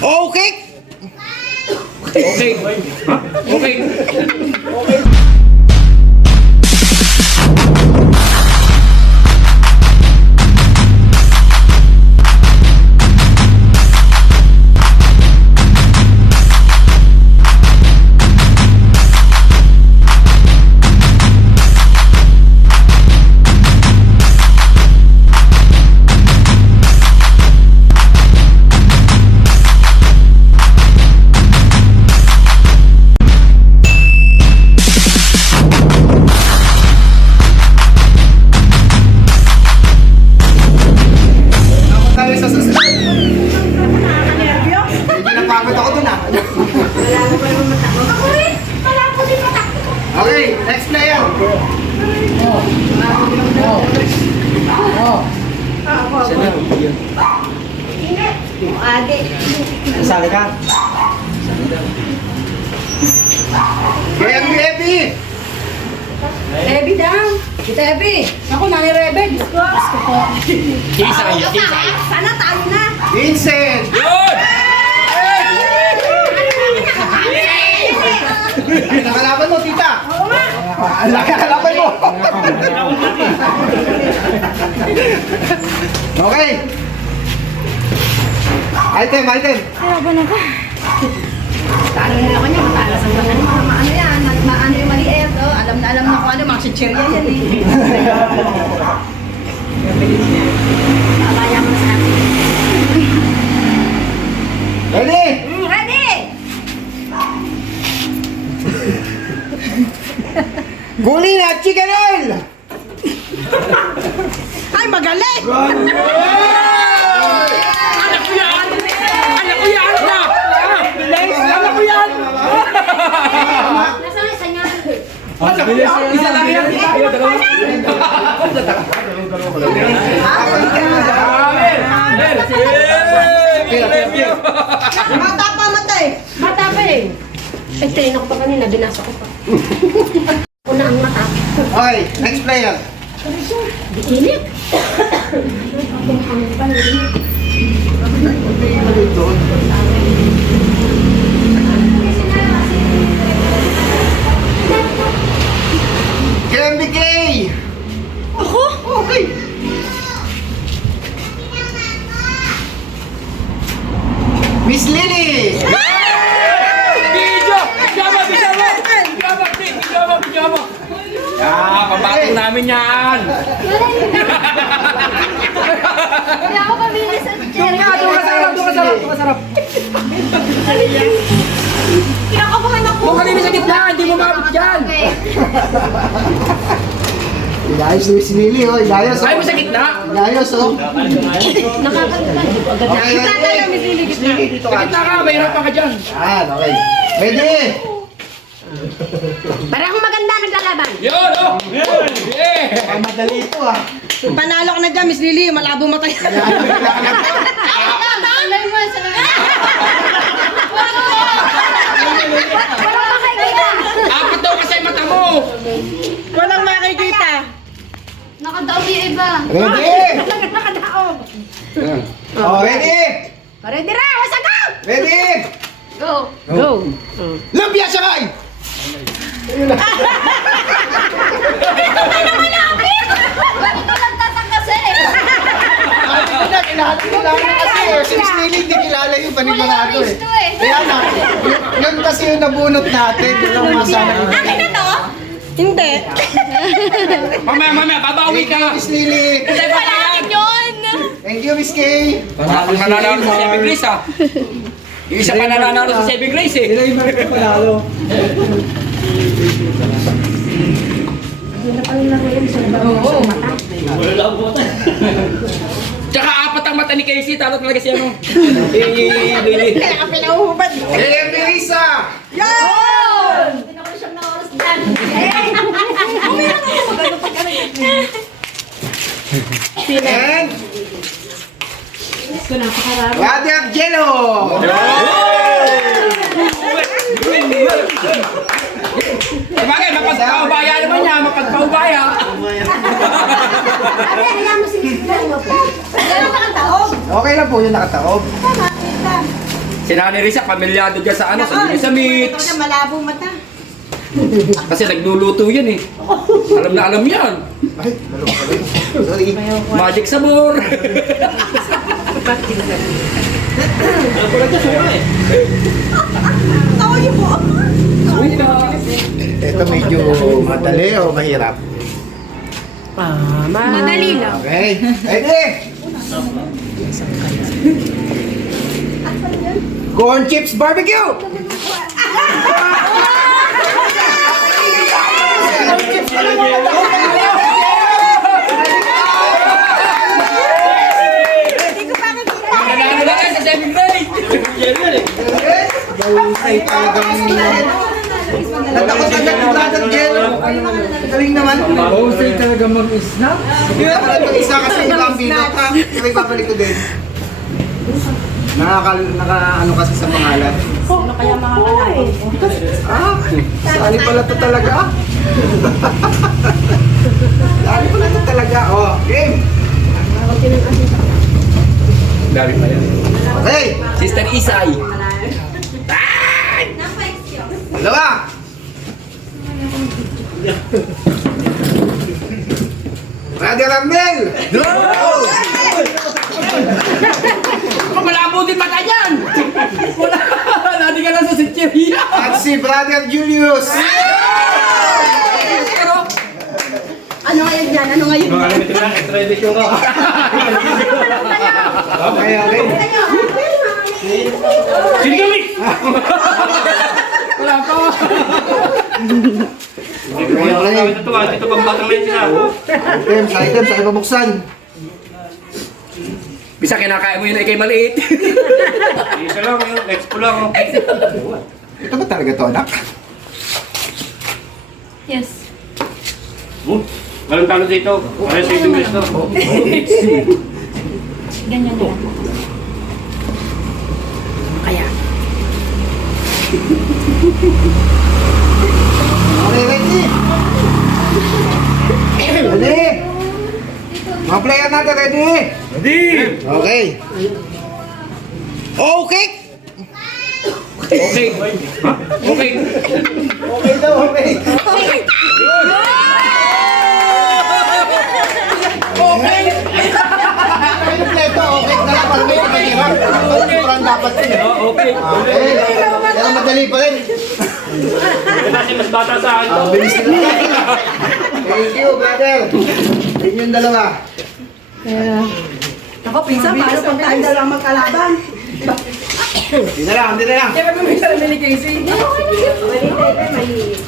Okay! Okay. Okay. Tayo sa susunod. Medyo napagod ako dun ah. Okay, next player. Sali ka. Heavy! Ebi daw. Kita Ebi. Ako, nani Rebe. Diyos ko. Diyos ko po. Sana tayo na. Vincent! Yun! Nakalaban mo, tita! Oo nga. Ang laki ng kalaban mo! Okay! Item! Laban ako. Talo na ako niya. Matalas ang ganun. Ano yan? Maano yung maliit. Oh. Alam na kung ano. Mga chichirya yan eh. Babaya mo sa akin. Ready? Ready! Guli na chicken oil! Ay, magaling! Anak ko yan! Anak ko yan! Anak ko yan! Nasaan isa niya? Isa lang yan! Mata pa, matay! Mata pa eh. Ay, tinok pa kanina. Binasa ko pa. Ako na ang mata. Okay, next player. Init. KMBK! Ako? Okay. Miss Lily! Video! Bijama! Pambato namin yan! Hindi ako pabili sa cherry. Doon ka sarap! Kinakabahan ako. Doon kanina sa gitna, hindi mo mabit dyan! Ilayos ni Miss Lily, oh. Ilayos, oh. Ayaw mo sa gitna? Ilayos, oh. Nakakalitan. Okay, ready? Miss Lily, gitna. Dito Sa gitna ka, mahirapan ka dyan! Okay. Ready? Parang maganda naglalaban. Yun! Oh! Yeah! Madali ito, ah. Panalo ka na dyan, Miss Lily. Malabo matay. Walang makikita. Apat daw kasi mata mo! Walang makikita. Nakadaog yung iba. Ready? Nakadaog. Oh, ready? Ready ra, wasagaw! Ready? Go. Go. Lumpia sakay! Ba't ito nagtatangkas eh? Kilala na kasi eh. Si Miss Lily hindi kilala yung panibarado eh. Ito eh. Kaya na, yun kasi yung nabunot natin. Yun ang masana. Akin na to? Hindi. Mamaya, babawi ka! Miss Lily. Hindi pa yan! Yun! Thank you, Miss Kay. Parang mananalo sa 7 Grace ah! Yung isa pa nananalo sa 7 Grace eh! Sila yung marami panalo. Tsaka apat ang mata ni Casey, talo talaga si ano. Lily. Kaya ka pinahuhubad. Hey, Melissa! Yun! Hindi na ko siyang na oras dyan. And Ko napakarami. Water Jello! Sabagay, mapagpaubaya naman niya, mapagpaubaya. Ate, alam mo si Yan ang nakataog. Okay lang po yung nakataob. Tama, kita. Si Nanay Risa, pamilyado dyan sa ano, sa Misamit. Ito na malabo mata. Kasi nagluluto yan eh. Alam na alam yan. Ay, dalawa ka rin. Sorry. Magic sabor. Tawa niyo po. Ito medyo madali o mahirap? Madali lang. Okay. Ready? Corn chips barbecue! Nanalo na kayo sa 7 grade. Bahusay talagang... Natakot-tagat yung brother Jen. Galing naman. Bahusay talaga mag-snap. Hindi naman ito isa kasi ibang binot ha. Pero ibabalik ko din. Naka-ano kasi sa pangalan. Ano kaya mga kalabang ko? Ah, sali pala to talaga. Sali pala to talaga. Oh, game. Dami pa yan. Okay. Sister Isay. Dalawa. Brother Ramel. No! Malabo din mata yan! Wala! Nadi ka lang sa Sitcheria! At si Brother Julius. Ano ngayon yan? Ano ngayon yan? Okay, okay. Sinigami! Wala pa! Okay. Ito pang batang rin sila. Items, sa ibabuksan. Bisa kinakain mo yun ay kay maliit. Isa lang, yun. Expo lang. Ito ba talaga to, anak? Yes. Walang talo dito. Parang sa English to. Ganyan lang. Kaya. Okay, ready? Ready? Mga player natin, ready? Ready! Okay. Okay! Okay. Okay. Okay daw, okay. Okay. Kompleto, okay na lang. Para may pagkakirap. Parang dapat yun. Okay. Okay. Pero madali pa rin. Kasi mas bata sa akin to. Bilis na. Thank you, brother. Yun yung dalawa. Ako, pinsan, paano pag tayo na lang magkalaban? Hindi na lang, hindi na lang. Kaya may sarili ni Casey. Mali.